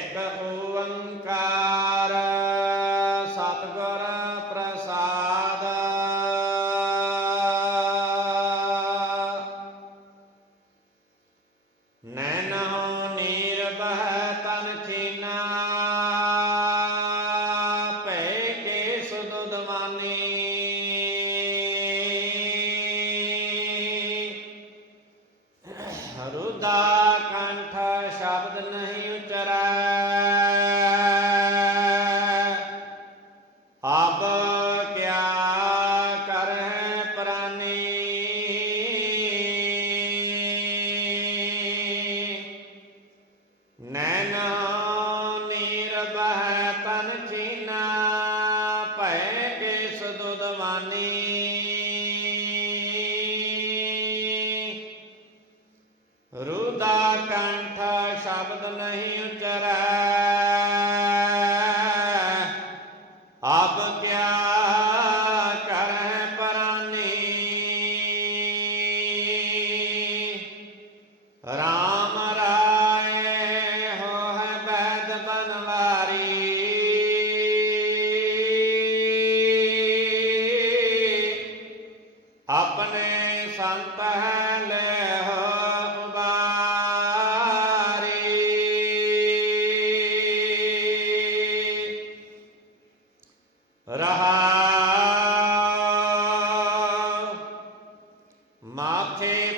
ङ्का ਰਾਮ ਰਾਏ ਹੋਇ ਬੈਦ ਬਨਵਾਰੀ। ਆਪਣੇ ਸੰਤ ਹੈ ਲੈ ਹੋ ਉਬਾਰੀ। ਰਹਾ ਮਾਥੇ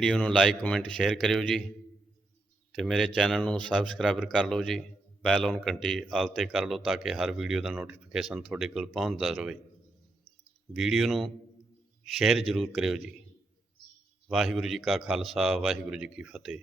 ਵੀਡੀਓ ਨੂੰ ਲਾਈਕ, ਕਮੈਂਟ, ਸ਼ੇਅਰ ਕਰਿਓ ਜੀ ਤੇ ਮੇਰੇ ਚੈਨਲ ਨੂੰ ਸਬਸਕ੍ਰਾਈਬਰ ਕਰ ਲਓ ਜੀ, ਬੈਲ ਔਨ ਘੰਟੀ ਆਲ ਤੇ ਕਰ ਲਓ ਤਾਂ ਕਿ ਹਰ ਵੀਡੀਓ ਦਾ ਨੋਟੀਫਿਕੇਸ਼ਨ ਤੁਹਾਡੇ ਕੋਲ ਪਹੁੰਚਦਾ ਰਹੇ ਵੀਡੀਓ ਨੂੰ ਸ਼ੇਅਰ ਜ਼ਰੂਰ ਕਰਿਓ ਜੀ। ਵਾਹਿਗੁਰੂ ਜੀ ਕਾ ਖਾਲਸਾ, ਵਾਹਿਗੁਰੂ ਜੀ ਕੀ ਫਤਿਹ।